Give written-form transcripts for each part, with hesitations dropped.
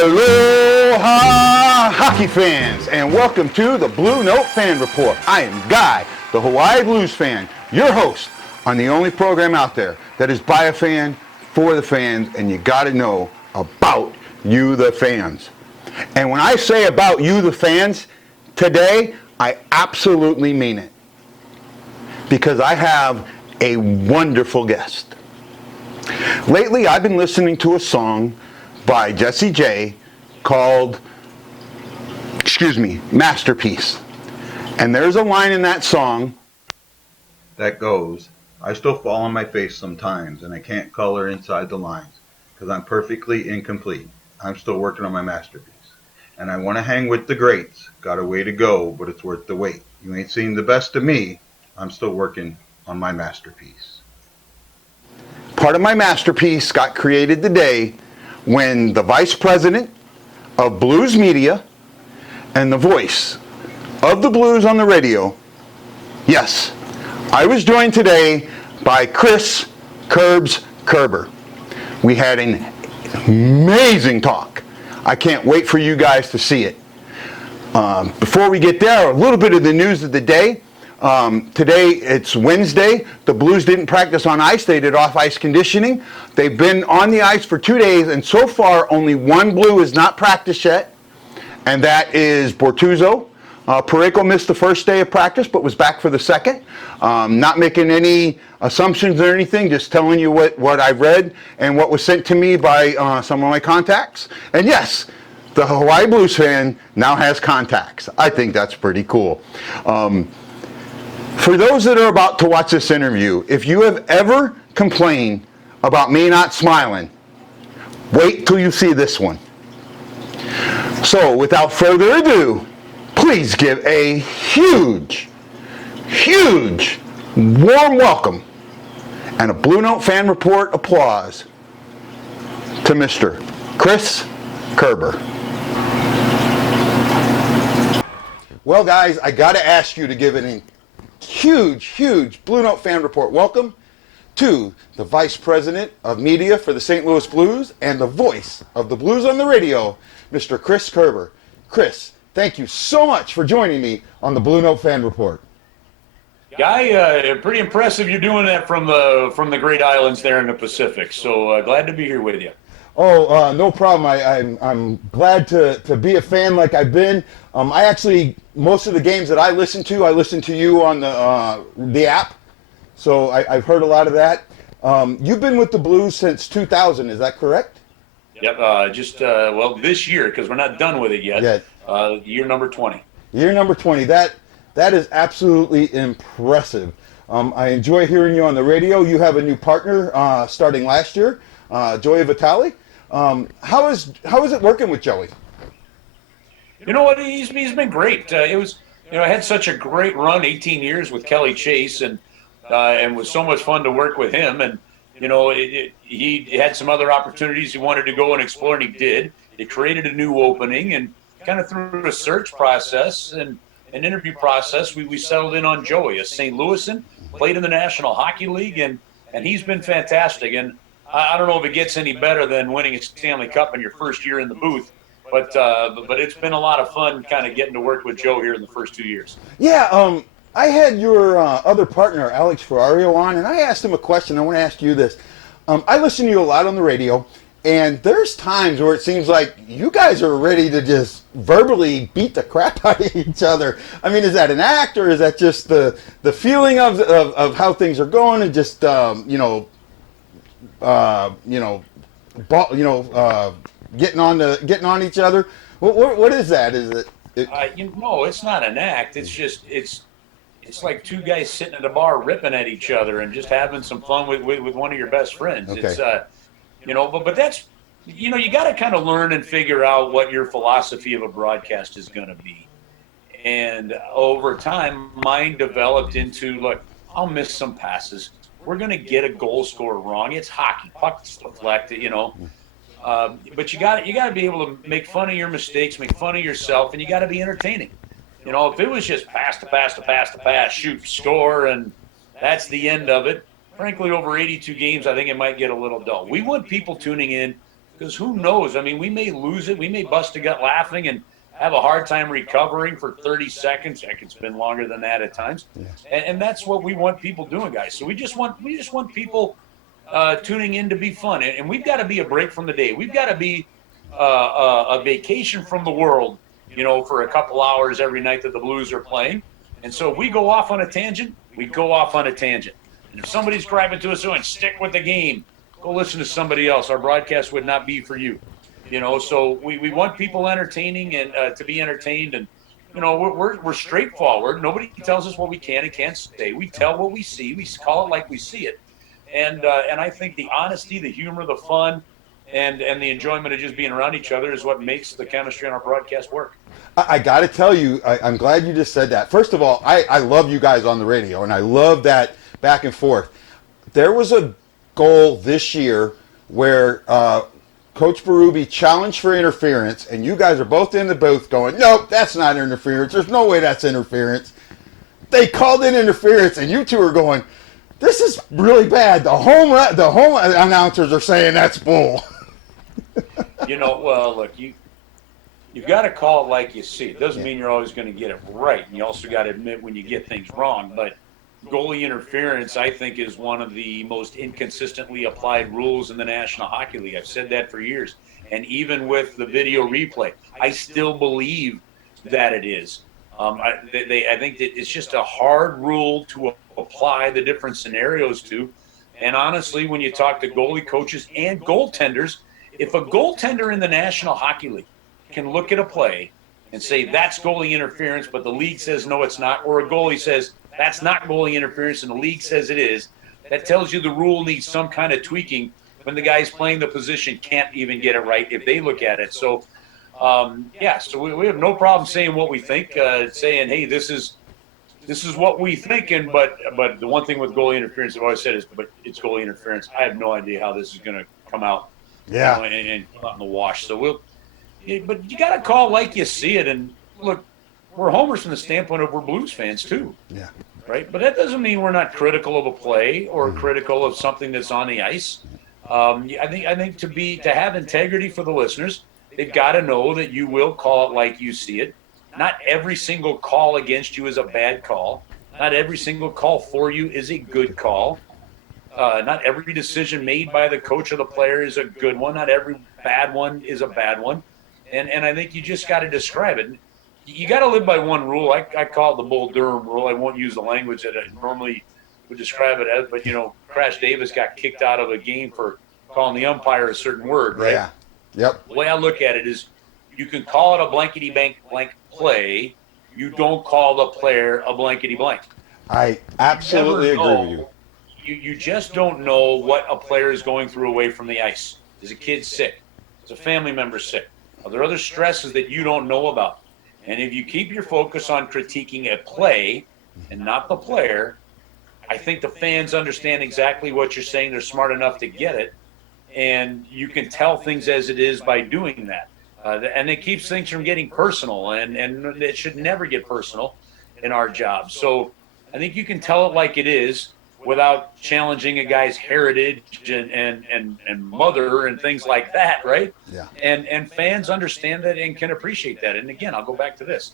Aloha, hockey fans, and welcome to the BlueNote Fan Report. I am Guy, the Hawaii Blues fan, your host on the only program out there that is by a fan, for the fans, and you got to know about you, the fans. And when I say about you, the fans, today, I absolutely mean it. Because I have a wonderful guest. Lately, I've been listening to a song by Jessie J called, Masterpiece. And there's a line in that song that goes, I still fall on my face sometimes and I can't color inside the lines because I'm perfectly incomplete. I'm still working on my masterpiece. And I want to hang with the greats. Got a way to go, but it's worth the wait. You ain't seen the best of me. I'm still working on my masterpiece. Part of my masterpiece got created today when the vice president of Blues Media and the voice of the Blues on the radio, yes, I was joined today by Chris Kerber. We had an amazing talk. I can't wait for you guys to see it. Before we get there, a little bit of the news of the day. Today, it's Wednesday. The Blues didn't practice on ice. They did off-ice conditioning. They've been on the ice for 2 days, and so far, only one Blue has not practiced yet, and that is Bortuzzo. Parayko missed the first day of practice, but was back for the second. Not making any assumptions or anything, just telling you what I read and what was sent to me by some of my contacts. And yes, the Hawaii Blues fan now has contacts. I think that's pretty cool. For those that are about to watch this interview, if you have ever complained about me not smiling, wait till you see this one. So, without further ado, please give a huge, warm welcome and a BlueNote Fan Report applause to Mr. Chris Kerber. Well, guys, I got to ask you to give it a huge BlueNote Fan Report welcome to the Vice President of Media for the St. Louis Blues and the voice of the Blues on the radio, Mr. Chris Kerber. Chris, thank you so much for joining me on the BlueNote Fan Report. Guy, pretty impressive you're doing that from the Great Islands there in the Pacific. So glad to be here with you. Oh, no problem. I'm glad to be a fan like I've been. I actually, most of the games that I listen to you on the app. So I've heard a lot of that. You've been with the Blues since 2000, is that correct? Yep, this year, because we're not done with it yet. Year number 20. Year number 20. That is absolutely impressive. I enjoy hearing you on the radio. You have a new partner starting last year, Joey Vitale. How is it working with Joey? You know what? He's been great. I had such a great run, 18 years with Kelly Chase, and was so much fun to work with him. And he had some other opportunities he wanted to go and explore, and he did. It created a new opening, and kind of through a search process and an interview process, we settled in on Joey, a St. Louisan, played in the National Hockey League, and he's been fantastic. And I don't know if it gets any better than winning a Stanley Cup in your first year in the booth, but it's been a lot of fun kind of getting to work with Joe here in the first 2 years. Yeah, I had your other partner, Alex Ferrario, on, and I asked him a question. I want to ask you this. I listen to you a lot on the radio, and there's times where it seems like you guys are ready to just verbally beat the crap out of each other. I mean, is that an act, or is that just the feeling of how things are going, and just getting on each other? What is that? Is it? It's not an act. It's just it's like two guys sitting at a bar ripping at each other and just having some fun with one of your best friends. Okay. It's but that's you got to kind of learn and figure out what your philosophy of a broadcast is going to be. And over time, mine developed into, look, I'll miss some passes. We're going to get a goal scorer wrong. It's hockey. Puck's deflected, But you got to be able to make fun of your mistakes, make fun of yourself, and you got to be entertaining. If it was just pass to pass to pass to pass, shoot, score, and that's the end of it, frankly, over 82 games, I think it might get a little dull. We want people tuning in Because who knows? I mean, we may lose it. We may bust a gut laughing and have a hard time recovering for 30 seconds. Heck, it's been longer than that at times. Yeah. And that's what we want people doing, guys. So we just want people tuning in to be fun. And we've got to be a break from the day. We've got to be a vacation from the world, for a couple hours every night that the Blues are playing. And so if we go off on a tangent, we go off on a tangent. And if somebody's grabbing to us and stick with the game, go listen to somebody else. Our broadcast would not be for you. So we want people entertaining and to be entertained. And, we're straightforward. Nobody tells us what we can and can't say. We tell what we see. We call it like we see it. And I think the honesty, the humor, the fun, and the enjoyment of just being around each other is what makes the chemistry on our broadcast work. I got to tell you, I'm glad you just said that. First of all, I love you guys on the radio, and I love that back and forth. There was a goal this year where Coach Berube challenged for interference, and you guys are both in the booth going, nope, that's not interference. There's no way that's interference. They called in interference, and you two are going, this is really bad. The home announcers are saying that's bull. Well, look, you've got to call it like you see it. Doesn't mean you're always going to get it right. And you also got to admit when you get things wrong. But goalie interference, I think, is one of the most inconsistently applied rules in the National Hockey League. I've said that for years. And even with the video replay, I still believe that it is. I think that it's just a hard rule to apply the different scenarios to. And honestly, when you talk to goalie coaches and goaltenders, if a goaltender in the National Hockey League can look at a play and say that's goalie interference, but the league says no, it's not, or a goalie says that's not goalie interference and the league says it is, that tells you the rule needs some kind of tweaking when the guys playing the position can't even get it right if they look at it. So, so we have no problem saying what we think, saying, hey, this is what we thinking, but the one thing with goalie interference I've always said is, but it's goalie interference. I have no idea how this is going to come out, and come out in the wash. So but you got to call like you see it. And look, we're homers from the standpoint of we're Blues fans too. Yeah. Right. But that doesn't mean we're not critical of a play or critical of something that's on the ice. I think to have integrity for the listeners, they've got to know that you will call it like you see it. Not every single call against you is a bad call. Not every single call for you is a good call. Not every decision made by the coach or the player is a good one. Not every bad one is a bad one. And I think you just got to describe it. You got to live by one rule. I call it the Bull Durham rule. I won't use the language that I normally would describe it as, but, Crash Davis got kicked out of a game for calling the umpire a certain word, right? Yeah. Yep. The way I look at it is you can call it a blankety-blank play. You don't call the player a blankety-blank. I absolutely agree with you. You just don't know what a player is going through away from the ice. Is a kid sick? Is a family member sick? Are there other stresses that you don't know about? And if you keep your focus on critiquing a play and not the player, I think the fans understand exactly what you're saying. They're smart enough to get it. And you can tell things as it is by doing that. And it keeps things from getting personal. And it should never get personal in our job. So I think you can tell it like it is without challenging a guy's heritage and mother and things like that, right? Yeah. And fans understand that and can appreciate that. And again, I'll go back to this.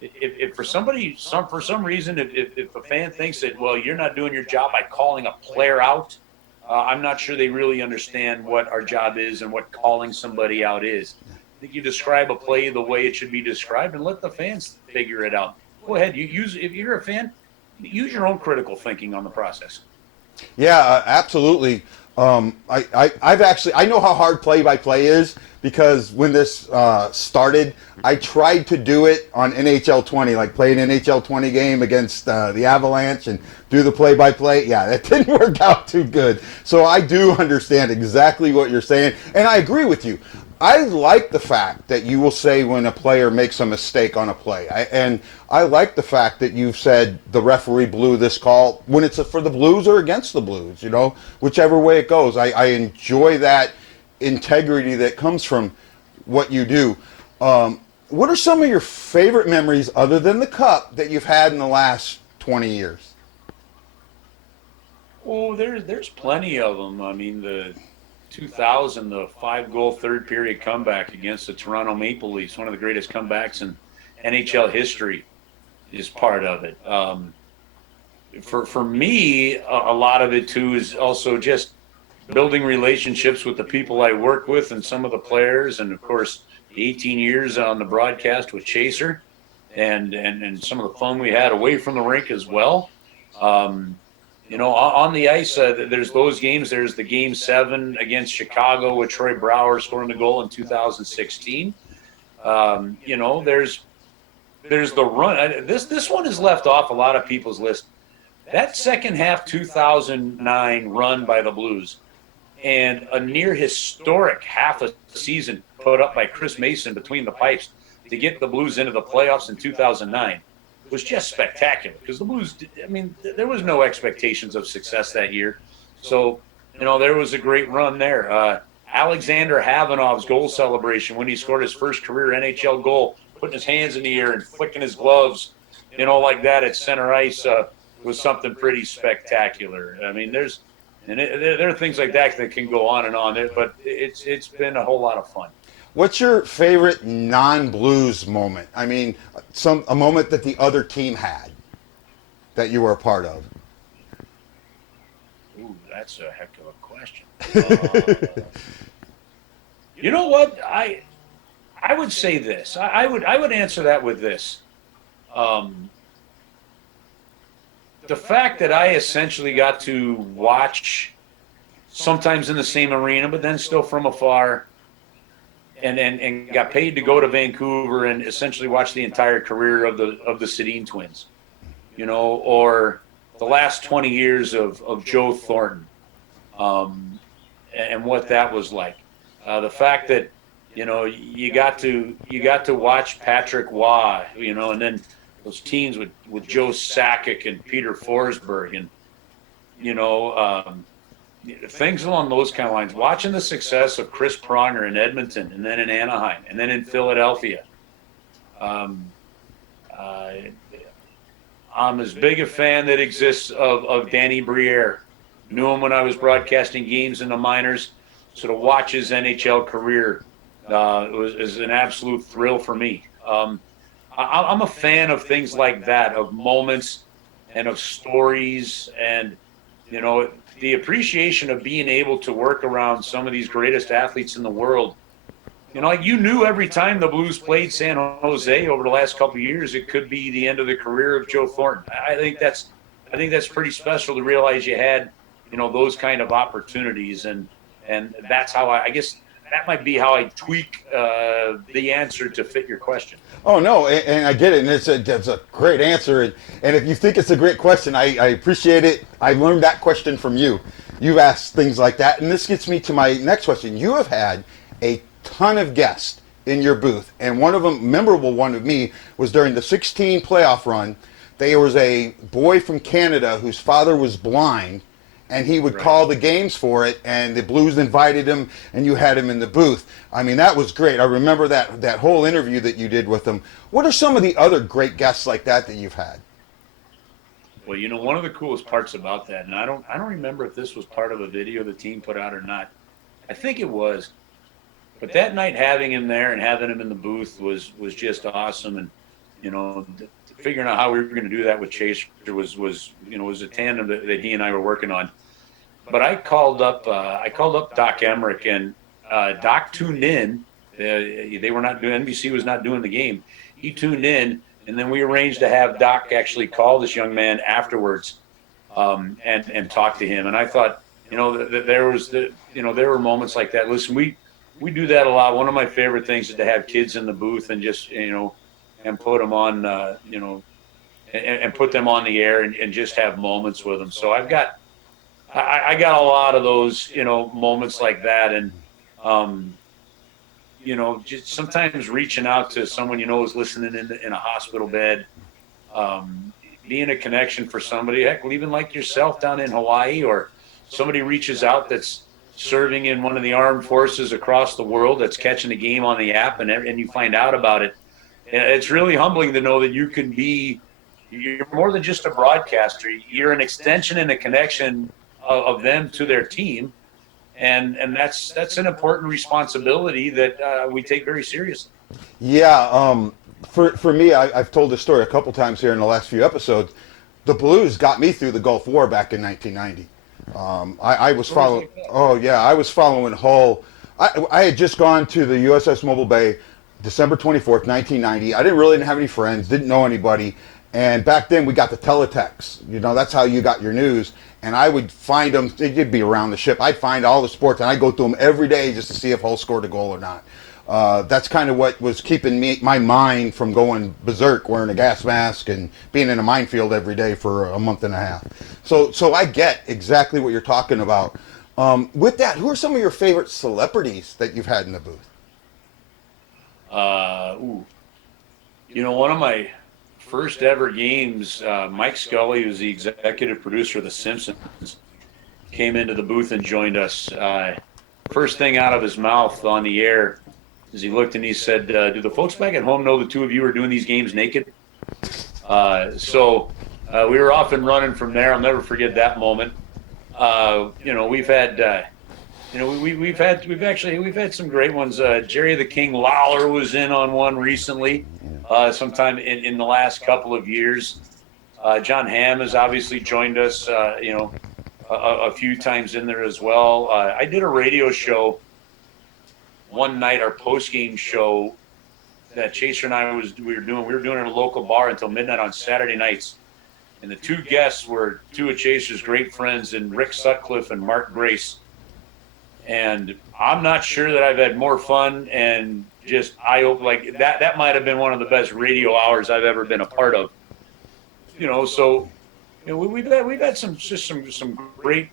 If for some reason, if a fan thinks that, well, you're not doing your job by calling a player out, I'm not sure they really understand what our job is and what calling somebody out is. I think you describe a play the way it should be described and let the fans figure it out. Go ahead. If you're a fan, use your own critical thinking on the process. Yeah, absolutely. I know how hard play-by-play is because when this started, I tried to do it on NHL 20, like play an NHL 20 game against the Avalanche and do the play-by-play. Yeah, that didn't work out too good. So I do understand exactly what you're saying, and I agree with you. I like the fact that you will say when a player makes a mistake on a play. And I like the fact that you've said the referee blew this call when it's for the Blues or against the Blues, whichever way it goes. I enjoy that integrity that comes from what you do. What are some of your favorite memories other than the Cup that you've had in the last 20 years? Oh, there's plenty of them. I mean, 2000, the 5-goal third period comeback against the Toronto Maple Leafs, one of the greatest comebacks in NHL history, is part of it. For me, a lot of it too is also just building relationships with the people I work with and some of the players, and of course the 18 years on the broadcast with Chaser, and some of the fun we had away from the rink as well. On the ice, there's those games. There's the Game 7 against Chicago with Troy Brouwer scoring the goal in 2016. There's the run. This one is left off a lot of people's list. That second half 2009 run by the Blues and a near historic half a season put up by Chris Mason between the pipes to get the Blues into the playoffs in 2009 was just spectacular, because the Blues, there was no expectations of success that year. So, there was a great run there. Alexander Havanov's goal celebration when he scored his first career NHL goal, putting his hands in the air and flicking his gloves, like that at center ice, was something pretty spectacular. There are things like that can go on and on, but it's been a whole lot of fun. What's your favorite non-Blues moment? A moment that the other team had that you were a part of. Ooh, that's a heck of a question. You know what? I would say this. I would answer that with this. The fact that I essentially got to watch, sometimes in the same arena, but then still from afar, and got paid to go to Vancouver and essentially watch the entire career of the Sedin twins, or the last 20 years of Joe Thornton, and what that was like. The fact that you got to watch Patrick Waugh, and then those teams with Joe Sakic and Peter Forsberg, and things along those kind of lines. Watching the success of Chris Pronger in Edmonton, and then in Anaheim, and then in Philadelphia. I'm as big a fan that exists of Danny Briere. Knew him when I was broadcasting games in the minors. So to watch his NHL career is an absolute thrill for me. I'm a fan of things like that, of moments and of stories, and the appreciation of being able to work around some of these greatest athletes in the world. You knew every time the Blues played San Jose over the last couple of years, it could be the end of the career of Joe Thornton. I think that's pretty special to realize you had, those kind of opportunities, and that's how I guess that might be how I tweak the answer to fit your question. Oh, no, and I get it, and it's a great answer. And if you think it's a great question, I appreciate it. I learned that question from you. You've asked things like that, and this gets me to my next question. You have had a ton of guests in your booth, and one of them, memorable one of me, was during the 16 playoff run. There was a boy from Canada whose father was blind, and he would call the games for it, and the Blues invited him, and you had him in the booth. That was great. I remember that whole interview that you did with him. What are some of the other great guests like that you've had? Well, one of the coolest parts about that, and I don't remember if this was part of a video the team put out or not. I think it was. But that night, having him there and having him in the booth was just awesome. And, figuring out how we were going to do that with Chaser was a tandem that he and I were working on. But I called up Doc Emmerich, and Doc tuned in. They were not doing, NBC was not doing the game. He tuned in, and then we arranged to have Doc actually call this young man afterwards, and talk to him. And I thought, there were moments like that. Listen, we do that a lot. One of my favorite things is to have kids in the booth and just, and put them on, and put them on the air and just have moments with them. So I got a lot of those, moments like that. And, just sometimes reaching out to someone, who's listening in a hospital bed, being a connection for somebody, heck, even like yourself down in Hawaii, or somebody reaches out that's serving in one of the armed forces across the world that's catching a game on the app, and you find out about it. It's really humbling to know that you're more than just a broadcaster. You're an extension and a connection of them to their team. and that's an important responsibility that we take very seriously. Yeah, for me, I've told this story a couple times here in the last few episodes. The Blues got me through the Gulf War back in 1990. I was following. Oh yeah, I was following Hull. I had just gone to the USS Mobile Bay, December 24th, 1990. I didn't have any friends, didn't know anybody, and back then we got the teletext. You know, that's how you got your news. And I would find them. They'd be around the ship. I'd find all the sports, and I'd go through them every day just to see if Hull scored a goal or not. That's kind of what was keeping my mind from going berserk, wearing a gas mask and being in a minefield every day for a month and a half. So I get exactly what you're talking about. With that, who are some of your favorite celebrities that you've had in the booth? One of my first ever games, Mike Scully, who's the executive producer of The Simpsons, came into the booth and joined us. First thing out of his mouth on the air is he looked and he said, do the folks back at home know the two of you are doing these games naked? So we were off and running from there. I'll never forget that moment. We've had we've had some great ones. Jerry the King Lawler was in on one recently, sometime in the last couple of years. John Hamm has obviously joined us, a few times in there as well. I did a radio show one night, our post-game show that Chaser and I we were doing at a local bar until midnight on Saturday nights. And the two guests were two of Chaser's great friends, and Rick Sutcliffe and Mark Grace. And I'm not sure that I've had more fun and just like that might have been one of the best radio hours I've ever been a part of. We've had some great,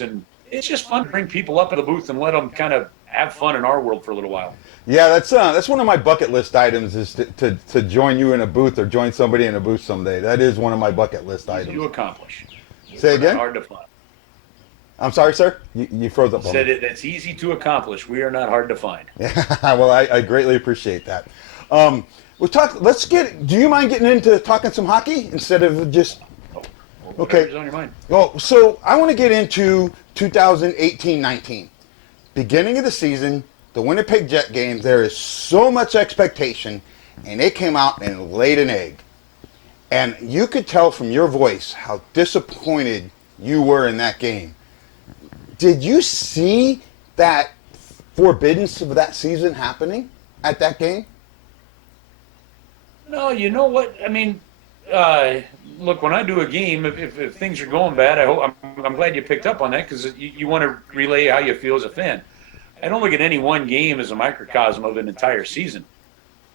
and it's just fun to bring people up in the booth and let them kind of have fun in our world for a little while. Yeah, that's one of my bucket list items is to join you in a booth or join somebody in a booth someday. That is one of my bucket list items. Easy to accomplish. Say again? Hard to find. I'm sorry, sir. You froze up. Said it. That's easy to accomplish. We are not hard to find. Well, I greatly appreciate that. Do you mind getting into talking some hockey instead of just? Okay. Whatever's on your mind. Well, so I want to get into 2018-19. Beginning of the season, the Winnipeg Jet game, there is so much expectation, and it came out and laid an egg. And you could tell from your voice how disappointed you were in that game. Did you see that forbiddance of that season happening at that game? No, you know what? I mean, look, when I do a game, if things are going bad, I'm glad you picked up on that because you want to relay how you feel as a fan. I don't look at any one game as a microcosm of an entire season.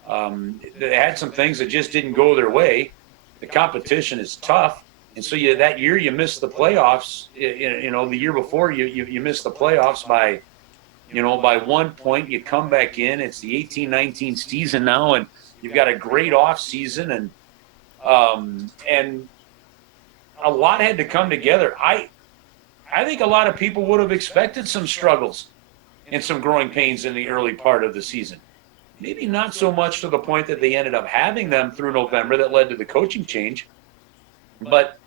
They had some things that just didn't go their way. The competition is tough. And so that year you missed the playoffs. The year before you missed the playoffs by 1 point. You come back in. It's the 18-19 season now, and you've got a great off season, and a lot had to come together. I think a lot of people would have expected some struggles and some growing pains in the early part of the season. Maybe not so much to the point that they ended up having them through November that led to the coaching change. But,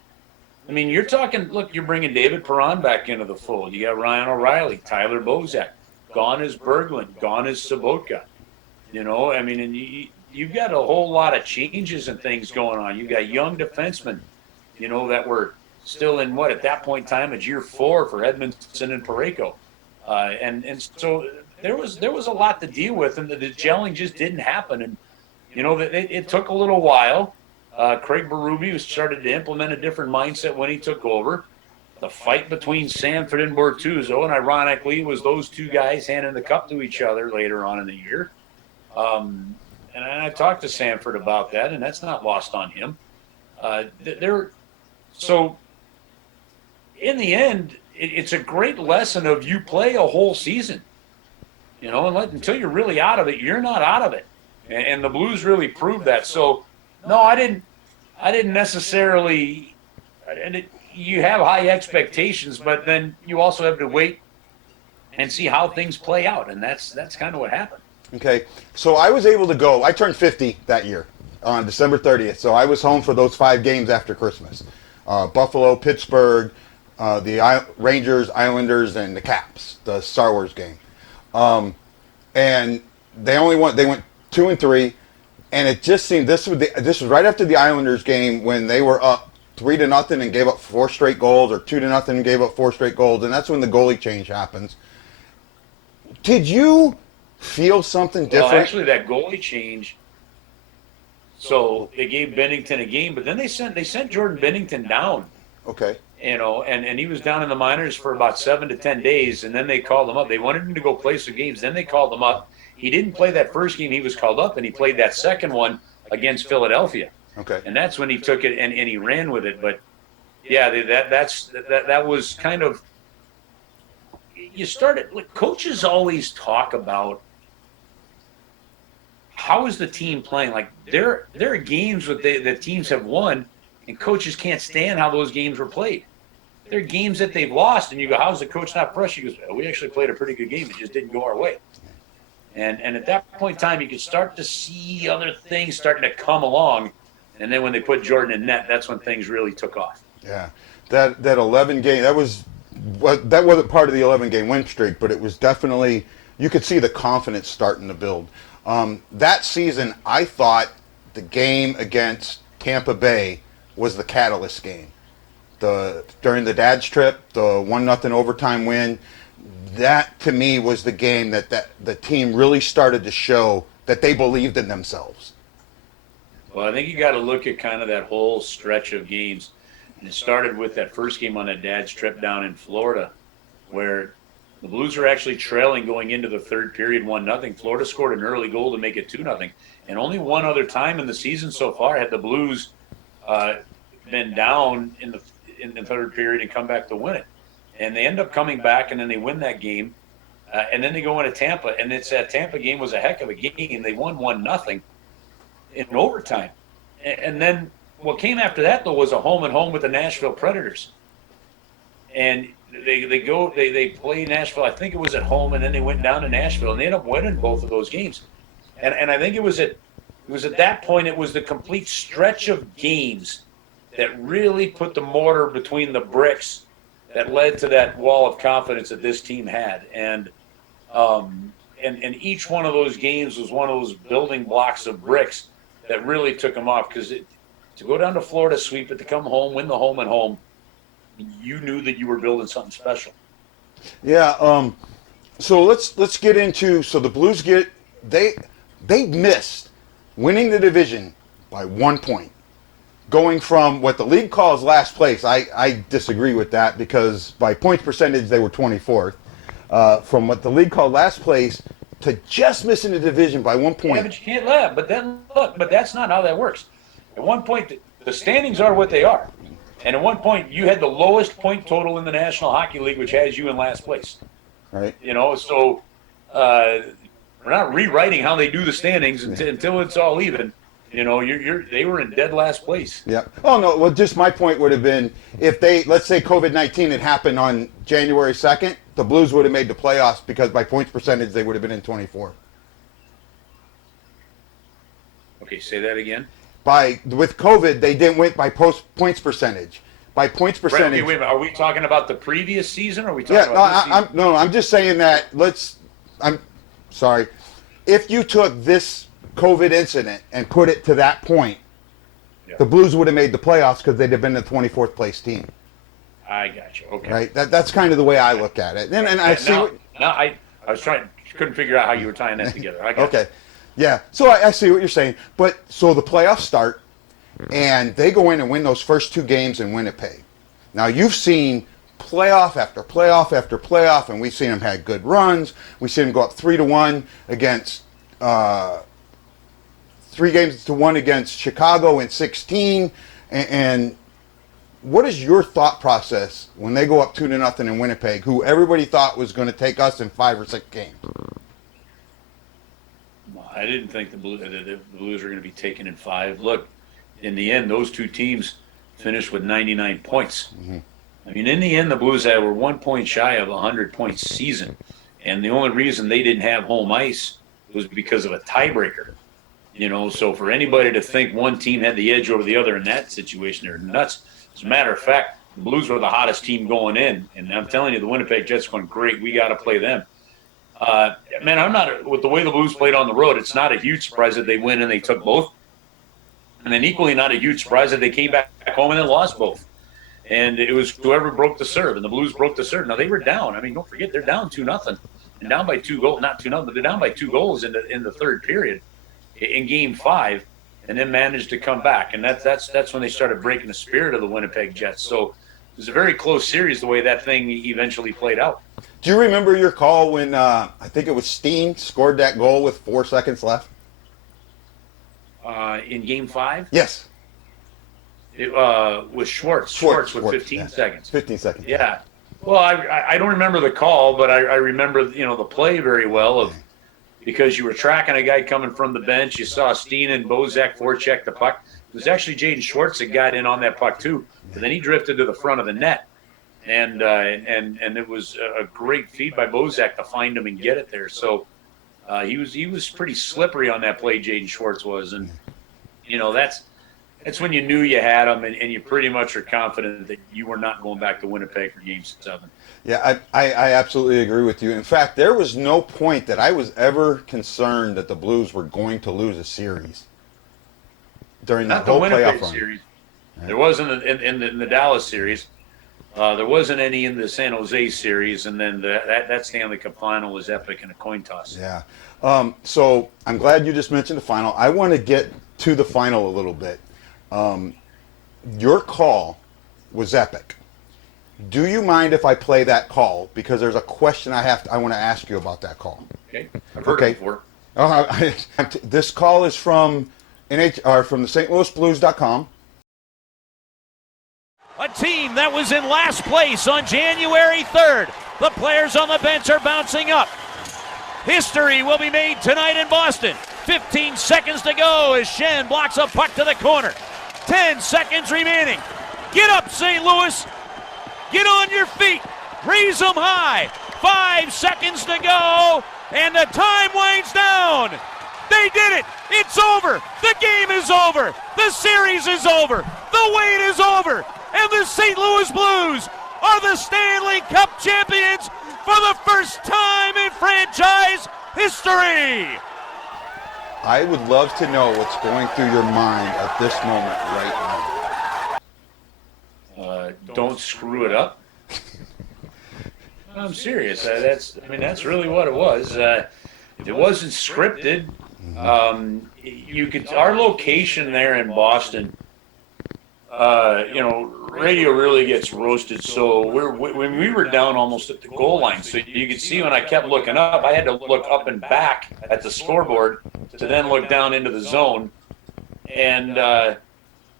I mean, you're bringing David Perron back into the fold. You got Ryan O'Reilly, Tyler Bozak. Gone is Berglund. Gone is Sobotka. And you've got a whole lot of changes and things going on. You've got young defensemen, that were still in at that point in time, it's year 4 for Edmondson and Parayko. And so there was a lot to deal with, and the gelling just didn't happen. And, it took a little while. Craig Berube started to implement a different mindset when he took over. The fight between Sanford and Bortuzzo, and ironically, it was those two guys handing the cup to each other later on in the year. And I talked to Sanford about that, and that's not lost on him. So in the end, it's a great lesson of you play a whole season, and until you're really out of it, you're not out of it. And the Blues really proved that. So, no, I didn't necessarily. You have high expectations, but then you also have to wait and see how things play out, and that's kind of what happened. Okay, so I was able to go. I turned 50 that year on December 30th, so I was home for those 5 games after Christmas. Buffalo, Pittsburgh, Rangers, Islanders, and the Caps, the Star Wars game. And they went 2-3, and it just seemed this was right after the Islanders game when they were up 3-0 and gave up 4 straight goals, or 2-0 and gave up 4 straight goals, and that's when the goalie change happens. Did you feel something different? Well, actually, that goalie change. So they gave Bennington a game, but then they sent Jordan Bennington down. Okay. And he was down in the minors for about 7 to 10 days, and then they called him up. They wanted him to go play some games. Then they called him up. He didn't play that first game he was called up, and he played that second one against Philadelphia. Okay. And that's when he took it and he ran with it. But yeah, that was kind of, you started, like, coaches always talk about how is the team playing. Like, there are games that teams have won, and coaches can't stand how those games were played. There are games that they've lost, and you go, how's the coach not frustrated? He goes, well, we actually played a pretty good game. It just didn't go our way. And at that point in time, you could start to see other things starting to come along. And then when they put Jordan in net, that's when things really took off. Yeah, that 11 game, that wasn't part of the 11-game win streak, but it was definitely, you could see the confidence starting to build. That season, I thought the game against Tampa Bay was the catalyst game. During the dad's trip, the 1-0 overtime win, that to me was the game that the team really started to show that they believed in themselves. Well, I think you got to look at kind of that whole stretch of games. And it started with that first game on that dad's trip down in Florida, where the Blues were actually trailing going into the third period 1-0. Florida scored an early goal to make it 2-0. And only one other time in the season so far had the Blues been down in the third period and come back to win it. And they end up coming back, and then they win that game. And then they go into Tampa, and that Tampa game was a heck of a game. They won 1-0 in overtime. And then what came after that, though, was a home-and-home with the Nashville Predators. And they play Nashville. I think it was at home, and then they went down to Nashville, and they ended up winning both of those games. And I think it was at that point, it was the complete stretch of games that really put the mortar between the bricks that led to that wall of confidence that this team had. And each one of those games was one of those building blocks of bricks that really took them off, because to go down to Florida, sweep it, to come home, win the home and home, you knew that you were building something special. Yeah. So let's get into, so the Blues they missed winning the division by 1 point. Going from what the league calls last place, I disagree with that, because by points percentage they were 24th. From what the league called last place to just missing the division by 1 point. Yeah, but you can't laugh. But then look, but that's not how that works. At one point, the standings are what they are, and at one point you had the lowest point total in the National Hockey League, which has you in last place. Right. So we're not rewriting how they do the standings until it's all even. They were in dead last place. Yeah. Oh no. Well, just my point would have been, if let's say COVID-19 had happened on January 2nd, the Blues would have made the playoffs, because by points percentage they would have been in 24th. Okay, say that again. With COVID, they didn't win by points percentage. By points percentage. Right, okay, wait a minute. Are we talking about the previous season, or are we talking about this season? I'm just saying that. I'm sorry. If you took this COVID incident and put it to that point, the Blues would have made the playoffs, because they'd have been the 24th place team. I got you. Okay. Right. That's kind of the way I look at it. And I see. I was couldn't figure out how you were tying that together. I got okay. Yeah. So I see what you're saying. But so the playoffs start, and they go in and win those first 2 games in Winnipeg. Now you've seen playoff after playoff after playoff, and we've seen them had good runs. We've seen them go up 3-1 against 3-1 against Chicago in 16, and what is your thought process when they go up 2-0 in Winnipeg, who everybody thought was going to take us in 5 or 6 games? I didn't think the Blues were going to be taken in 5. Look, in the end, those 2 teams finished with 99 points. Mm-hmm. I mean, in the end, the Blues were 1 point shy of a 100-point season, and the only reason they didn't have home ice was because of a tiebreaker. So for anybody to think one team had the edge over the other in that situation, they're nuts. As a matter of fact, The Blues were the hottest team going in, and I'm telling you, the Winnipeg Jets went great. We got to play them. Man, I'm not with the way the Blues played on the road. It's not a huge surprise that they win and they took both, and then equally not a huge surprise that they came back home and then lost both. And it was whoever broke the serve, and the Blues broke the serve. Now they were down. I mean, don't forget they're down 2-0, and down by 2 goals. Not 2-0, but they're down by 2 goals in the third period in Game 5, and then managed to come back. And that's when they started breaking the spirit of the Winnipeg Jets. So it was a very close series the way that thing eventually played out. Do you remember your call when I think it was Steen scored that goal with 4 seconds left? In Game 5? Yes. It was Schwartz with 15 seconds. 15 seconds. Yeah. Well, I don't remember the call, but I remember the play very well because you were tracking a guy coming from the bench. You saw Steen and Bozak forecheck the puck. It was actually Jaden Schwartz that got in on that puck too, but then he drifted to the front of the net, and it was a great feed by Bozak to find him and get it there. So he was pretty slippery on that play. Jaden Schwartz was, and that's when you knew you had him, and you pretty much are confident that you were not going back to Winnipeg for Game 7. Yeah, I absolutely agree with you. In fact, there was no point that I was ever concerned that the Blues were going to lose a series during that whole playoff run. Series. There wasn't in the Dallas series. There wasn't any in the San Jose series, and then that Stanley Cup final was epic in a coin toss. Yeah. So I'm glad you just mentioned the final. I want to get to the final a little bit. Your call was epic. Do you mind if I play that call? Because there's a question I want to ask you about that call. Okay, I've heard it before. This call is from from the StLouisBlues.com. A team that was in last place on January 3rd. The players on the bench are bouncing up. History will be made tonight in Boston. 15 seconds to go as Shen blocks a puck to the corner. 10 seconds remaining. Get up, St. Louis. Get on your feet. Raise them high. 5 seconds to go. And the time winds down. They did it. It's over. The game is over. The series is over. The wait is over. And the St. Louis Blues are the Stanley Cup champions for the first time in franchise history. I would love to know what's going through your mind at this moment right now. Don't screw it up. I'm serious. That's really what it was. It wasn't scripted. Our location there in Boston, radio really gets roasted. So when we were down almost at the goal line, so you could see when I kept looking up, I had to look up and back at the scoreboard to then look down into the zone. And,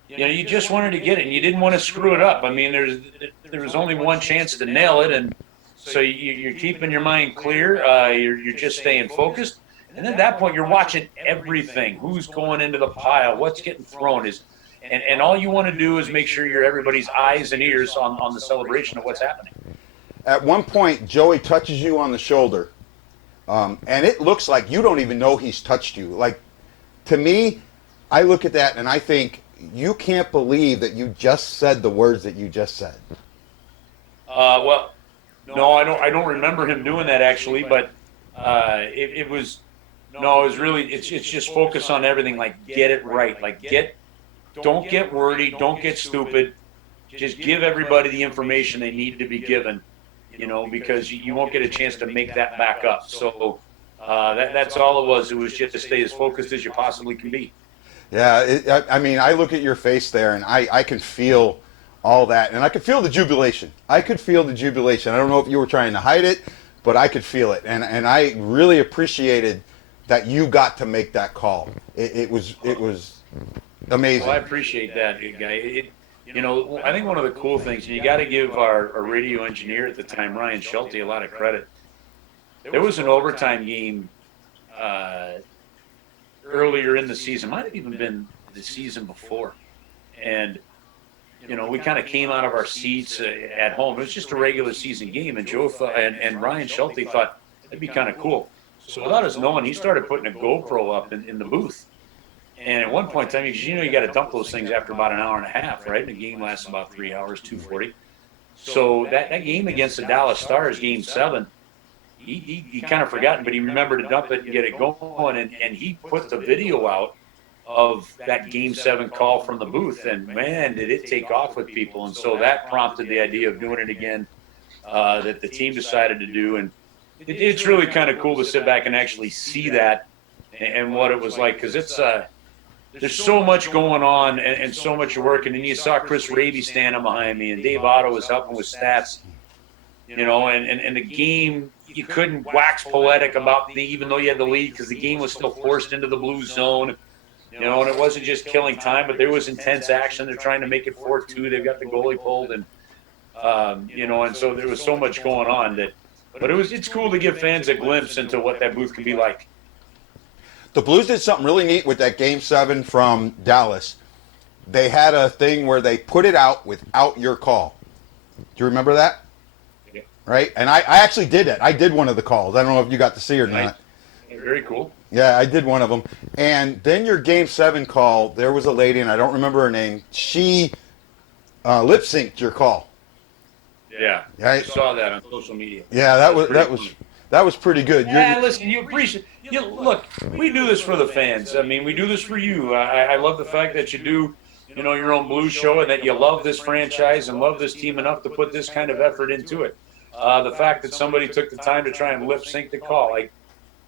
you just wanted to get it, and you didn't want to screw it up. I mean, there was only one chance to nail it, and so you're keeping your mind clear. You're just staying focused. And at that point, you're watching everything. Who's going into the pile? What's getting thrown? And all you want to do is make sure you're everybody's eyes and ears on the celebration of what's happening. At one point, Joey touches you on the shoulder, and it looks like you don't even know he's touched you. Like, to me, I look at that and I think, you can't believe that you just said the words that you just said. Well, no, I don't remember him doing that actually, but it was really, it's just focus on everything, like get it right, don't get wordy, don't get stupid, just give everybody the information they need to be given, because you won't get a chance to make that back up. So that's all it was. It was just to stay as focused as you possibly can be. Yeah, I look at your face there, and I can feel all that, and I could feel the jubilation. I don't know if you were trying to hide it, but I could feel it, and I really appreciated that you got to make that call. It was amazing. Well, I appreciate that, guy. I think one of the cool things, and you got to give our radio engineer at the time, Ryan Schulte, a lot of credit. There was an overtime game earlier in the season, might have even been the season before, and we kind of came out of our seats at home. It was just a regular season game, and Joe and Ryan Schulte thought it'd be kind of cool. So without us knowing, he started putting a GoPro up in the booth. And at one point in time, because you got to dump those things after about an hour and a half, right? And the game lasts about 3 hours, 2:40. So that game against the Dallas Stars, Game 7, he kind of forgotten, but he remembered to dump it and get it going, and he put the video out of that Game 7 call from the booth, and man, did it take off with people. And so that prompted the idea of doing it again, that the team decided to do. And it's really kind of cool to sit back and actually see that and what it was like, because it's there's so much going on and so much work. And then you saw Chris Raby standing behind me, and Dave Otto was helping with stats, and the game, you couldn't wax poetic about even though you had the lead, because the game was still forced into the blue zone. And it wasn't just killing time, but there was intense action. They're trying to make it 4-2. They've got the goalie pulled, and and so there was so much going on but it's cool to give fans a glimpse into what that booth can be like. The Blues did something really neat with that Game 7 from Dallas. They had a thing where they put it out without your call. Do you remember that? Yeah. Right? And I actually did it. I did one of the calls. I don't know if you got to see it or not. Very cool. Yeah, I did one of them. And then your Game 7 call, there was a lady, and I don't remember her name. She lip-synced your call. Yeah, Right? I saw that on social media. Yeah, that was pretty good. Yeah, listen, you appreciate. Look, we do this for the fans. I mean, we do this for you. I love the fact that you do, your own Blues show, and that you love this franchise and love this team enough to put this kind of effort into it. The fact that somebody took the time to try and lip sync the call,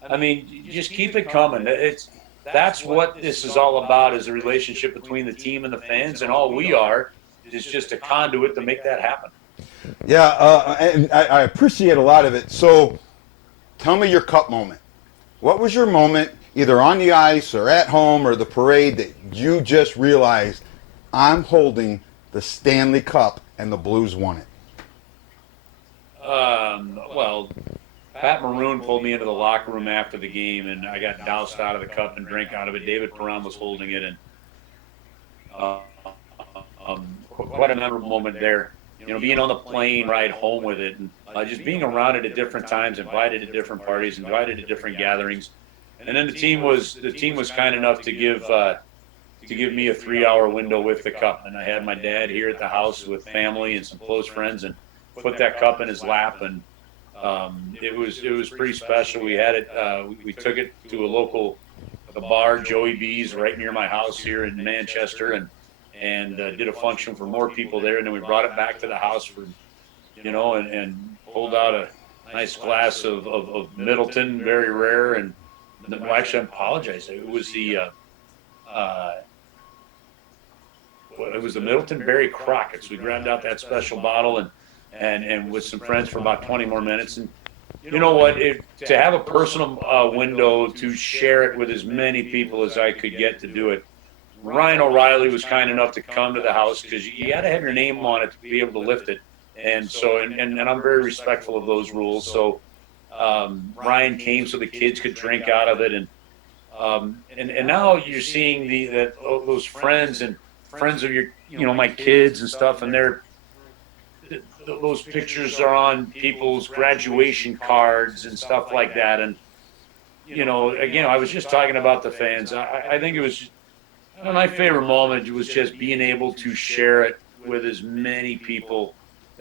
I mean, you just keep it coming. That's what this is all about, is a relationship between the team and the fans, and all we are is just a conduit to make that happen. Yeah, and I appreciate a lot of it. So tell me your cup moment. What was your moment, either on the ice or at home or the parade, that you just realized, I'm holding the Stanley Cup and the Blues won it? Well, Pat Maroon pulled me into the locker room after the game, and I got doused out of the cup and drank out of it. David Perron was holding it, and quite a memorable moment there. Being on the plane ride home with it, and just being around it at different times, invited to different parties, invited to different gatherings. And then the team was kind enough to give me a 3-hour window with the cup, and I had my dad here at the house with family and some close friends, and put that cup in his lap, and it was pretty special. We had it. We took it to a bar, Joey B's, right near my house here in Manchester, and did a function for more people there, and then we brought it back to the house for, and pulled out a nice glass of Middleton, very rare, and actually I apologize. It was the Middleton Berry Crockett's. We grabbed out that special bottle and with some friends for about 20 more minutes, and you know what? To have a personal window to share it with as many people as I could get to do it. Ryan O'Reilly was kind enough to come to the house, because you got to have your name on it to be able to lift it. And so, and I'm very respectful of those rules. So Ryan came so the kids could drink out of it. And now you're seeing those friends and friends of your, my kids and stuff. And those pictures are on people's graduation cards and stuff like that. And, again, I was just talking about the fans. I think it was, my favorite moment was just being able to share it with as many people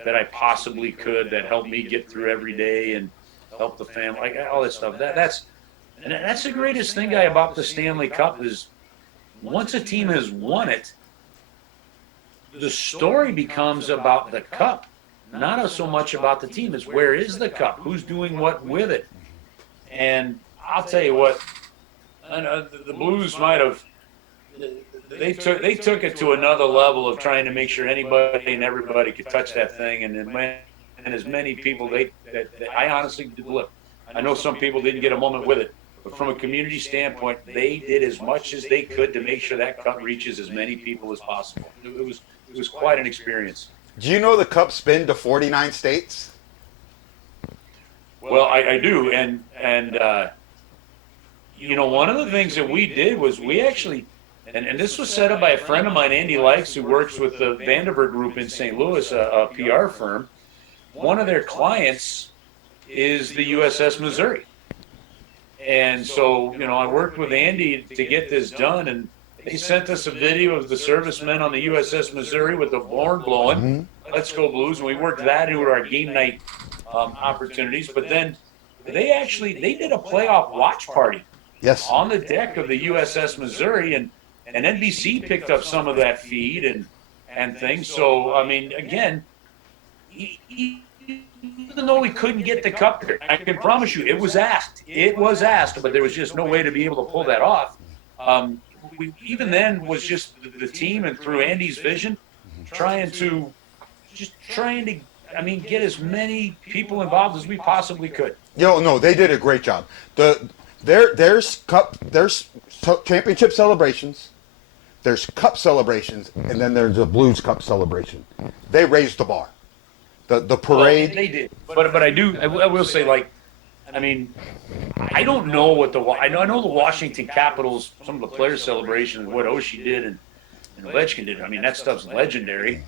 that I possibly could, that helped me get through every day and help the family, like all that stuff. That's the greatest thing about the Stanley Cup, is once a team has won it, the story becomes about the cup, not so much about the team. It's where is the cup? Who's doing what with it? And I'll tell you what, the Blues might have, they took it to another level of trying to make sure anybody and everybody could touch that thing, and as many people that I honestly did look. I know some people didn't get a moment with it, but from a community standpoint, they did as much as they could to make sure that cup reaches as many people as possible. It was quite an experience. Do you know the Cup's been to 49 states? Well, I do, and one of the things that we did was we actually. And this was set up by a friend of mine, Andy Likes, who works with the Vanderbilt Group in St. Louis, a PR firm. One of their clients is the USS Missouri. And so, I worked with Andy to get this done, and they sent us a video of the servicemen on the USS Missouri with the horn blowing, Let's Go Blues, and we worked that into our game night opportunities. But then they did a playoff watch party Yes. on the deck of the USS Missouri, and NBC picked up some of that feed and things. So, I mean, again, even though we couldn't get the cup there, I can promise you it was asked. It was asked, but there was just no way to be able to pull that off. Even then was just the team, and through Andy's vision, trying to get as many people involved as we possibly could. No, they did a great job. There's championship celebrations, there's cup celebrations, and then there's a Blues Cup celebration. They raised the bar. The parade. Well, they did, but I will say, like, I mean, I don't know what I know the Washington Capitals, some of the player celebrations, what Oshie did and Ovechkin did. I mean, that stuff's legendary.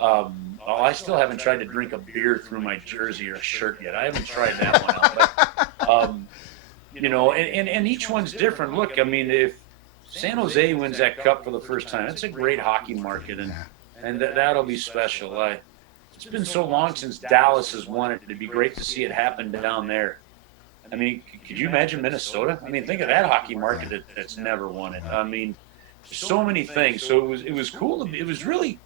I still haven't tried to drink a beer through my jersey or shirt yet. I haven't tried that one out. But, and each one's different. Look, I mean, if San Jose wins that cup for the first time, that's a great hockey market, and that'll be special. It's been so long since Dallas has won it. It'd be great to see it happen down there. I mean, could you imagine Minnesota? I mean, think of that hockey market that's never won it. I mean, so many things. So it was cool. It was really,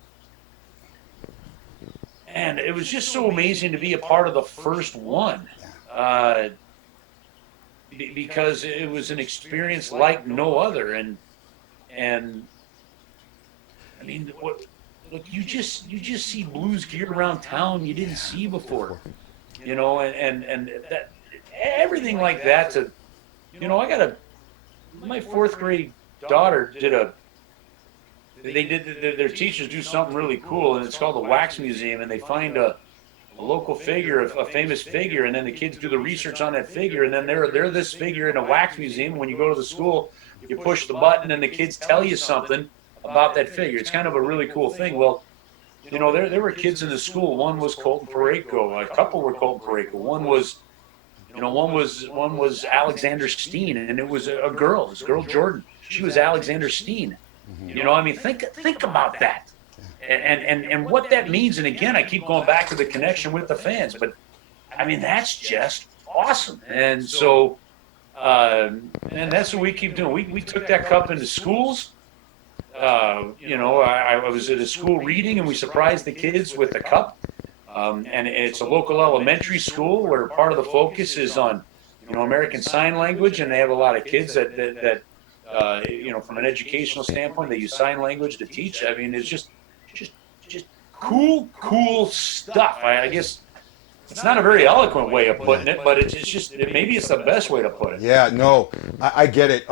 and it was just so amazing to be a part of the first one, because it was an experience like no other. And I mean, look, you just see Blues gear around town you didn't see before, and that everything like that. My fourth grade daughter their teachers do something really cool, and it's called the Wax Museum, and they find a local figure, a famous figure, and then the kids do the research on that figure, and then they're this figure in a wax museum. When you go to the school, you push the button, and the kids tell you something about that figure. It's kind of a really cool thing. Well, there were kids in the school. One was Colton Parayko. A couple were Colton Parayko. One was Alexander Steen, and it was a girl. It was girl Jordan. She was Alexander Steen. I mean, think about that, and what that means. And again, I keep going back to the connection with the fans, but I mean, that's just awesome. And so, and that's what we keep doing. We took that cup into schools. I was at a school reading, and we surprised the kids with the cup. And it's a local elementary school where part of the focus is on, American Sign Language, and they have a lot of kids that from an educational standpoint, they use sign language to teach. I mean, it's just cool stuff. I guess it's not a very eloquent way of putting it, but it's just maybe it's the best way to put it. Yeah, no, I get it.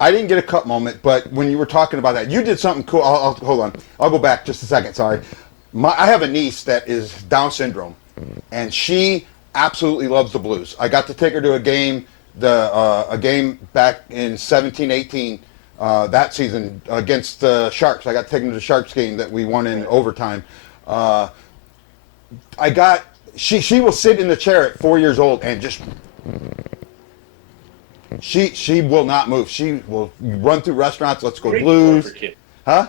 I didn't get a cup moment, but when you were talking about that, you did something cool. Hold on. I'll go back just a second. Sorry. I have a niece that is Down syndrome, and she absolutely loves the Blues. I got to take her to a game, a game back in 17-18 that season against the Sharks. I got to take her to the Sharks game that we won in overtime. She will sit in the chair at 4 years old and just. She will not move. She will run through restaurants. Let's go Great Blues. sport for kids. Huh?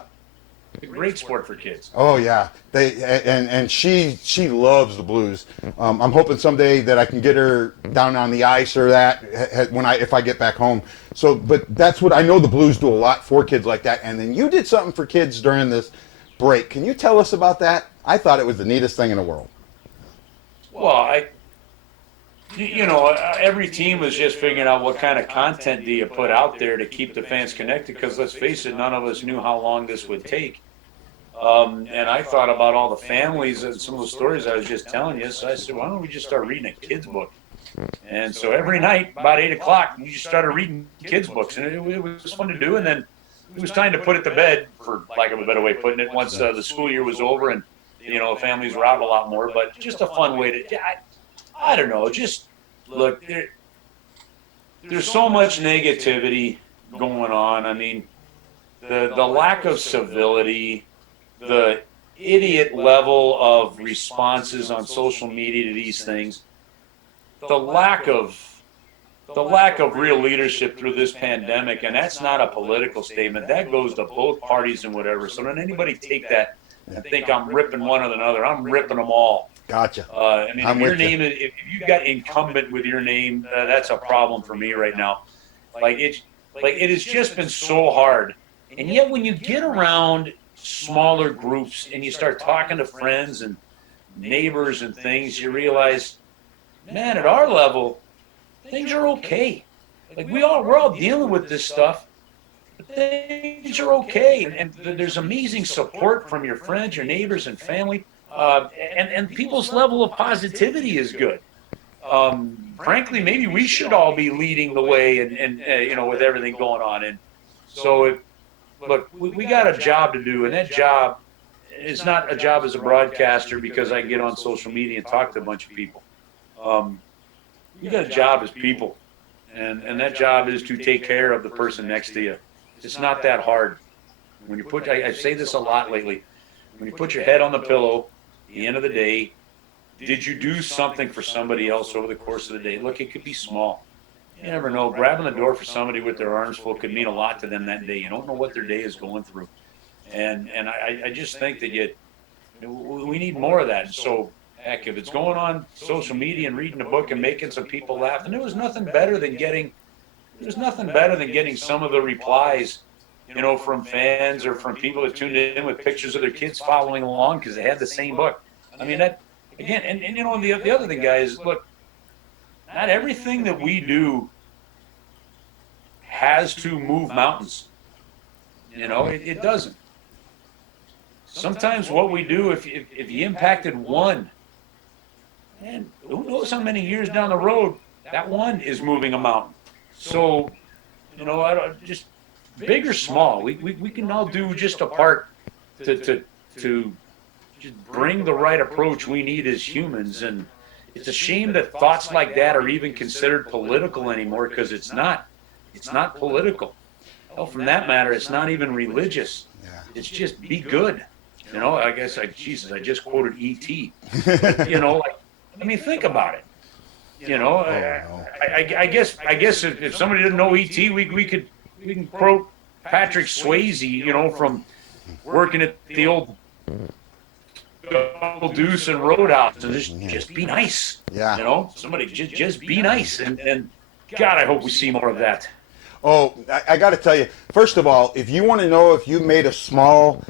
A great sport for kids. Oh yeah, and she loves the Blues. I'm hoping someday that I can get her down on the ice or that if I get back home. So, but that's what I know. The Blues do a lot for kids like that. And then you did something for kids during this break. Can you tell us about that? I thought it was the neatest thing in the world. Well, every team was just figuring out what kind of content do you put out there to keep the fans connected, because let's face it, none of us knew how long this would take. And I thought about all the families and some of the stories I was just telling you, so I said, why don't we just start reading a kid's book? And so every night, about 8 o'clock, we just started reading kids' books, and it was fun to do. And then it was time to put it to bed, for lack of a better way of putting it, once the school year was over and, families were out a lot more. But just a fun way to I don't know, just look, there's so much negativity going on. I mean, the lack of civility, the idiot level of responses on social media to these things, the lack of real leadership through this pandemic, and that's not a political statement. That goes to both parties and whatever. So don't anybody take that and think I'm ripping one or another. I'm ripping them all. Gotcha. I mean, I'm if your with you. name, if you've got incumbent with your name, that's a problem for me right now. It has just been so hard. And yet when you get around smaller groups and you start talking to friends and neighbors and things, you realize, man, at our level, things are okay. Like we're all dealing with this stuff, but things are okay. And there's amazing support from your friends, your neighbors, and family. And people's level of positivity is good. Frankly, maybe we should all be leading the way and with everything going on. And so, look, we got a job to do, and that job is not a job as a broadcaster because I can get on social media and talk to a bunch of people. We got a job as people, and that job is to take care of the person next to you. It's not that hard. When you put, I say this a lot lately, when you put your head on the pillow, at the end of the day, did you do something for somebody else over the course of the day? Look, it could be small. You never know. Grabbing the door for somebody with their arms full could mean a lot to them that day. You don't know what their day is going through. And I just think that we need more of that. So, heck, if it's going on social media and reading a book and making some people laugh, and there was nothing better than getting some of the replies, from fans or from people that tuned in with pictures of their kids following along because they had the same book. I mean, that, again, and the other thing, guys, look, not everything that we do has to move mountains. It doesn't. Sometimes what we do, if you impacted one, man, who knows how many years down the road that one is moving a mountain. So, just big or small, we can all do just a part to just bring the right approach we need as humans. And it's a shame that thoughts like that are even considered political anymore, because it's not political. Hell, from that matter, it's not even religious. It's just be good. I guess, I just quoted E.T. Think about it. I guess if somebody didn't know E.T., we can quote Patrick Swayze, from working at the old Double Deuce and Roadhouse, and just be nice. Yeah. Somebody just be nice, and God, I hope we see more of that. Oh, I got to tell you, first of all, if you want to know if you made a small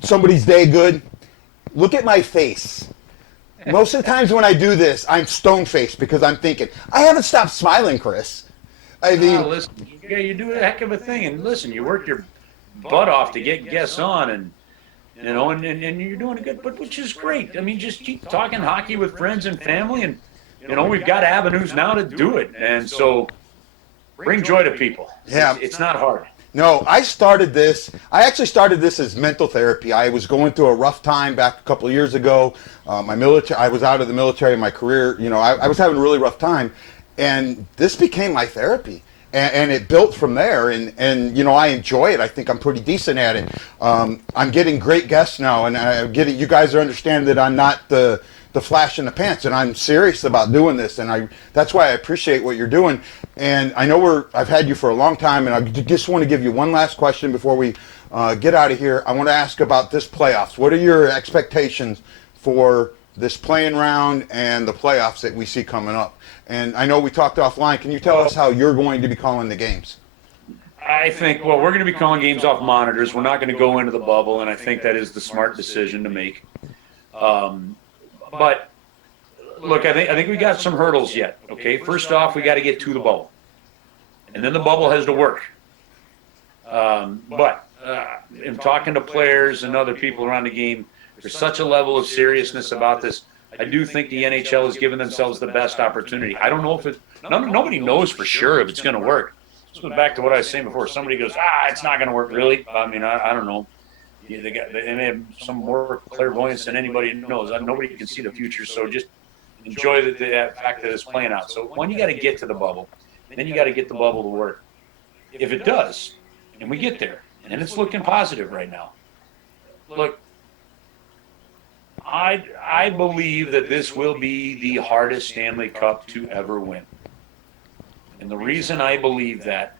somebody's day good, look at my face. Most of the times when I do this, I'm stone-faced because I'm thinking, I haven't stopped smiling, Chris. I mean, listen, you do a heck of a thing, and listen, you work your butt off to get guests on, and you're doing it good, but which is great. I mean, just keep talking hockey with friends and family, and we've got avenues now to do it, and so bring joy to people. Yeah, it's not hard. No, I actually started this as mental therapy. I was going through a rough time back a couple of years ago. I was out of the military in my career. I was having a really rough time, and this became my therapy. And it built from there, and I enjoy it. I think I'm pretty decent at it. I'm getting great guests now, and you guys are understanding that I'm not the flash in the pants, and I'm serious about doing this, and that's why I appreciate what you're doing. And I know I've had you for a long time, and I just want to give you one last question before we get out of here. I want to ask about this playoffs. What are your expectations for this playing round and the playoffs that we see coming up? And I know we talked offline. Can you tell us how you're going to be calling the games? I think, we're going to be calling games off monitors. We're not going to go into the bubble, and I think that is the smart decision to make. But look, I think we got some hurdles yet. Okay, first off, we got to get to the bubble, and then the bubble has to work. But in talking to players and other people around the game, there's such a level of seriousness about this. I do think the NHL has given themselves the best opportunity. I don't know if nobody knows for sure if it's going to work. This goes back to what I was saying before. Somebody goes, it's not going to work, really. I mean, I don't know. They may have some more clairvoyance than anybody knows. Nobody can see the future, so just enjoy the fact that it's playing out. So one, you got to get to the bubble, then you got to get the bubble to work. If it does, and we get there, and it's looking positive right now. Look, I believe that this will be the hardest Stanley Cup to ever win. And the reason I believe that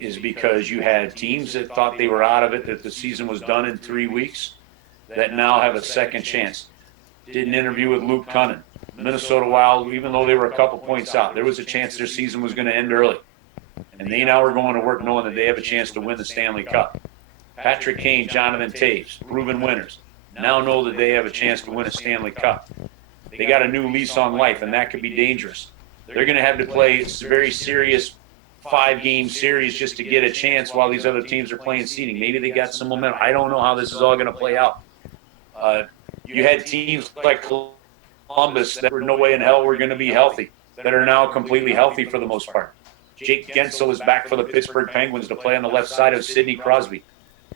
is because you had teams that thought they were out of it, that the season was done in 3 weeks, that now have a second chance. Did an interview with Luke Cunnin. Minnesota Wild, even though they were a couple points out, there was a chance their season was going to end early. And they now are going to work knowing that they have a chance to win the Stanley Cup. Patrick Kane, Jonathan Toews, proven winners, now know that they have a chance to win a Stanley Cup. They got a new lease on life, and that could be dangerous. They're going to have to play a very serious 5-game series just to get a chance while these other teams are playing seeding. Maybe they got some momentum. I don't know how this is all going to play out. You had teams like Columbus that were no way in hell were going to be healthy, that are now completely healthy for the most part. Jake Gensel is back for the Pittsburgh Penguins to play on the left side of Sidney Crosby.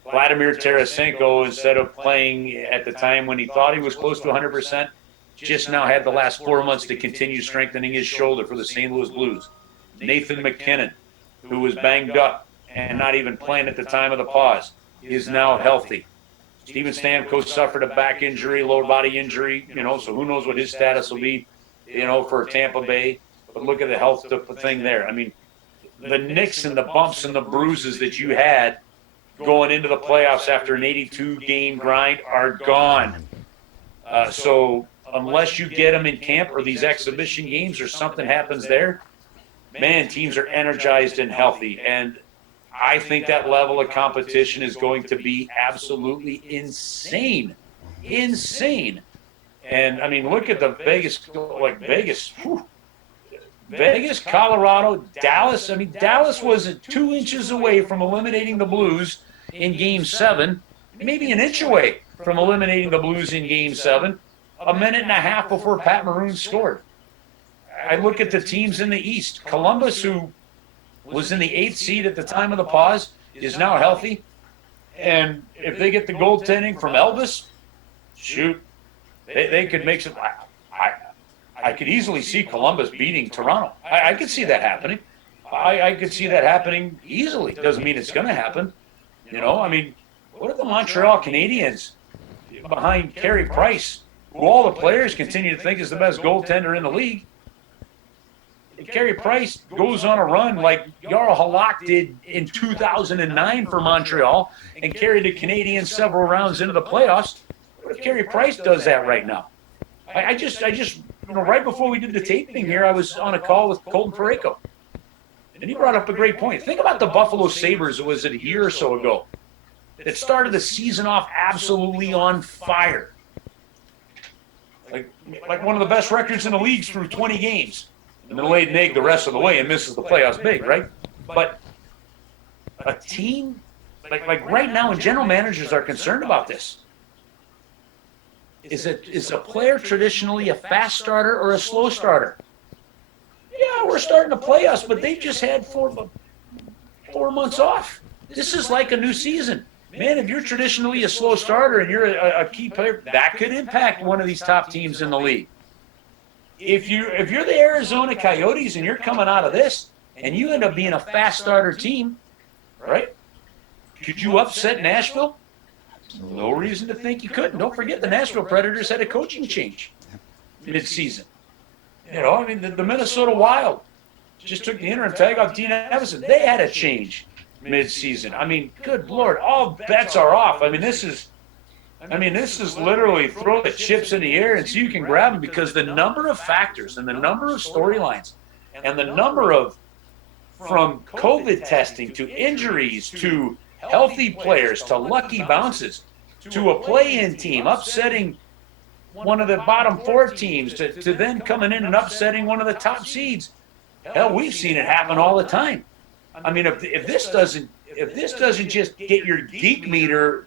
Vladimir Tarasenko, instead of playing at the time when he thought he was close to 100%, just now had the last 4 months to continue strengthening his shoulder for the St. Louis Blues. Nathan McKinnon, who was banged up and not even playing at the time of the pause, is now healthy. Steven Stamkos suffered a back injury, lower body injury, so who knows what his status will be, for Tampa Bay. But look at the health thing there. I mean, the nicks and the bumps and the bruises that you had going into the playoffs after an 82-game grind are gone. So unless you get them in camp or these exhibition games or something happens there, man, teams are energized and healthy. And I think that level of competition is going to be absolutely insane. Insane. And, I mean, look at the Vegas, Vegas, Colorado, Dallas. I mean, Dallas was 2 inches away from eliminating the Blues in Game 7, maybe an inch away from eliminating the Blues in Game 7, a minute and a half before Pat Maroon scored. I look at the teams in the East. Columbus, who was in the 8th seed at the time of the pause, is now healthy. And if they get the goaltending from Elvis, shoot, they could make some. I could easily see Columbus beating Toronto. I could see that happening. I could see that happening easily. Doesn't mean it's going to happen. I mean, what are the Montreal Canadiens behind Carey Price, who all the players continue to think is the best goaltender in the league? Carey Price goes on a run like Jarl Halak did in 2009 for Montreal and carried the Canadiens several rounds into the playoffs. What if Carey Price does that right now? I just, right before we did the taping here, I was on a call with Colton Parayko, and he brought up a great point. Think about the Buffalo Sabres, was it a year or so ago, that started the season off absolutely on fire. Like one of the best records in the league through 20 games. And then laid an egg the rest of the way and misses the playoffs big, right? But a team, like right now, and general managers are concerned about this. Is a player traditionally a fast starter or a slow starter? Yeah, we're starting to play us, but they've just had 4 months off. This is like a new season. Man, if you're traditionally a slow starter and you're a key player, that could impact one of these top teams in the league. If you're the Arizona Coyotes and you're coming out of this and you end up being a fast starter team, right? Could you upset Nashville? No reason to think you couldn't. Don't forget the Nashville Predators had a coaching change mid-season. I mean, the Minnesota Wild just took the interim tag off Dean Evison. They had a change mid-season. I mean, good Lord, all bets are off. I mean, this is literally throw the chips in the air and see you can grab them, because the number of factors and the number of storylines and the number of, from COVID testing to injuries to healthy players to lucky bounces to a play-in team upsetting one of the bottom 4 teams to then coming in and upsetting one of the top seeds. Hell, we've seen it happen all the time. I mean, if this doesn't just get your geek meter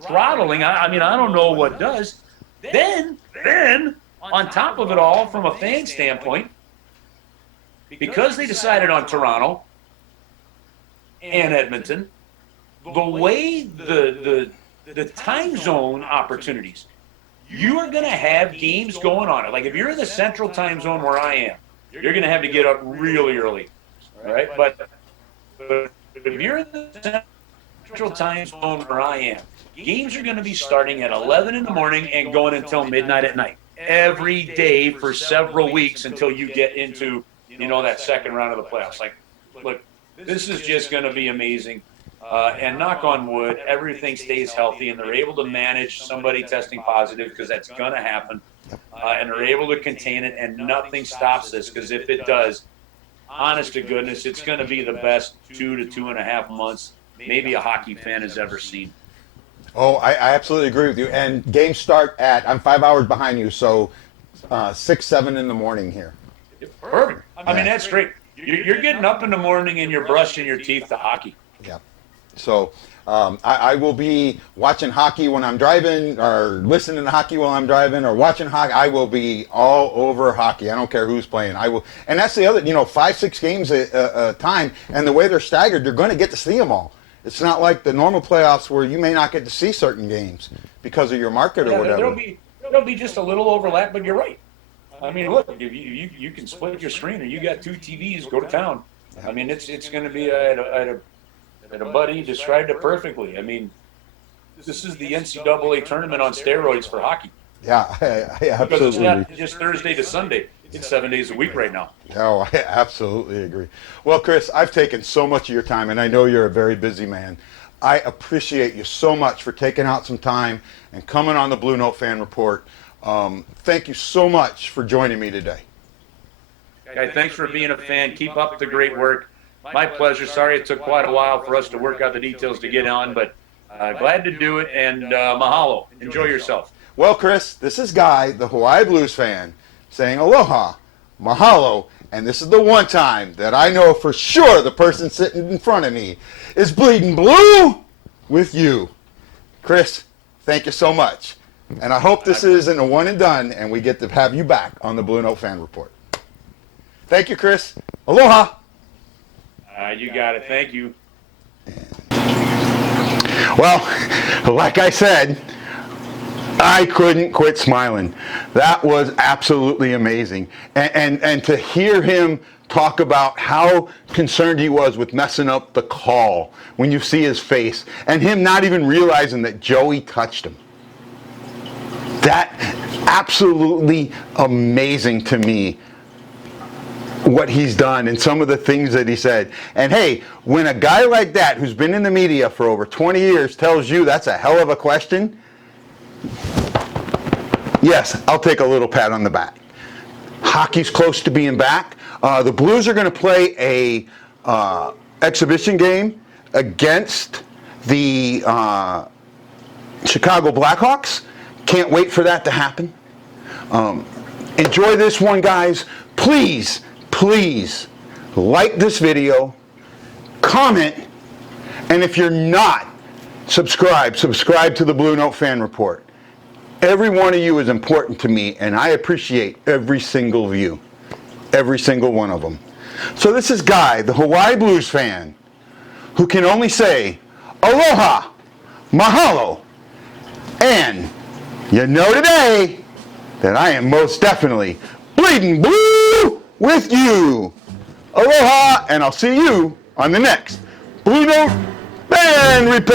throttling, I don't know what does. Then on top of it all, from a fan standpoint, because they decided on Toronto and Edmonton, the way the time zone opportunities, you are going to have games going on it. Like if you're in the central time zone where I am, you're going to have to get up really early, right? But if you're in the central time zone where I am, games are going to be starting at 11 in the morning and going until midnight at night every day for several weeks until you get into, that second round of the playoffs. Like, look, this is just going to be amazing. And knock on wood, everything stays healthy, and they're able to manage somebody testing positive, because that's going to happen. And they're able to contain it, and nothing stops this, because if it does, honest to goodness, it's going to be the best 2 to 2.5 months maybe a hockey fan has ever seen. Oh, I absolutely agree with you. And games start I'm 5 hours behind you, so 6, 7 in the morning here. Perfect. I mean, that's great. You're getting up in the morning and you're brushing your teeth to hockey. Yeah. So I will be watching hockey when I'm driving, or listening to hockey while I'm driving, or watching hockey. I will be all over hockey. I don't care who's playing. I will. And that's the other, 5, 6 games a time. And the way they're staggered, you're going to get to see them all. It's not like the normal playoffs where you may not get to see certain games because of your market or whatever. There'll be just a little overlap, but you're right. I mean, look, if you can split your screen, or you got 2 TVs, go to town. I mean, it's going to be a buddy described it perfectly. I mean, this is the NCAA tournament on steroids for hockey. Yeah, I absolutely. Because it's not just Thursday to Sunday. It's 7 days a week right now. Oh, I absolutely agree. Well, Chris, I've taken so much of your time, and I know you're a very busy man. I appreciate you so much for taking out some time and coming on the Blue Note Fan Report. Thank you so much for joining me today. Guy, thanks for being a fan. Keep up the great work. My pleasure. Sorry it took quite a while for us to work out the details to get on, but glad to do it, and mahalo. Enjoy yourself. Well, Chris, this is Guy, the Hawaii Blues fan, saying aloha, mahalo, and this is the one time that I know for sure the person sitting in front of me is bleeding blue with you. Chris, thank you so much. And I hope this isn't a one and done, and we get to have you back on the Blue Note Fan Report. Thank you, Chris. Aloha. You got it. Thank you. Well, like I said, I couldn't quit smiling. That was absolutely amazing. And to hear him talk about how concerned he was with messing up the call when you see his face, and him not even realizing that Joey touched him. That absolutely amazing to me, what he's done and some of the things that he said. And hey, when a guy like that who's been in the media for over 20 years tells you that's a hell of a question, yes, I'll take a little pat on the back. Hockey's close to being back. The Blues are going to play a exhibition game against the Chicago Blackhawks. Can't wait for that to happen. Enjoy this one, guys. Please like this video, comment, and if you're not subscribe to the Blue Note Fan Report. Every one of you is important to me, and I appreciate every single view, every single one of them. So this is Guy, the Hawaii Blues fan, who can only say aloha, mahalo, and you know today that I am most definitely bleeding blue with you. Aloha, and I'll see you on the next Blue Note Fan Report.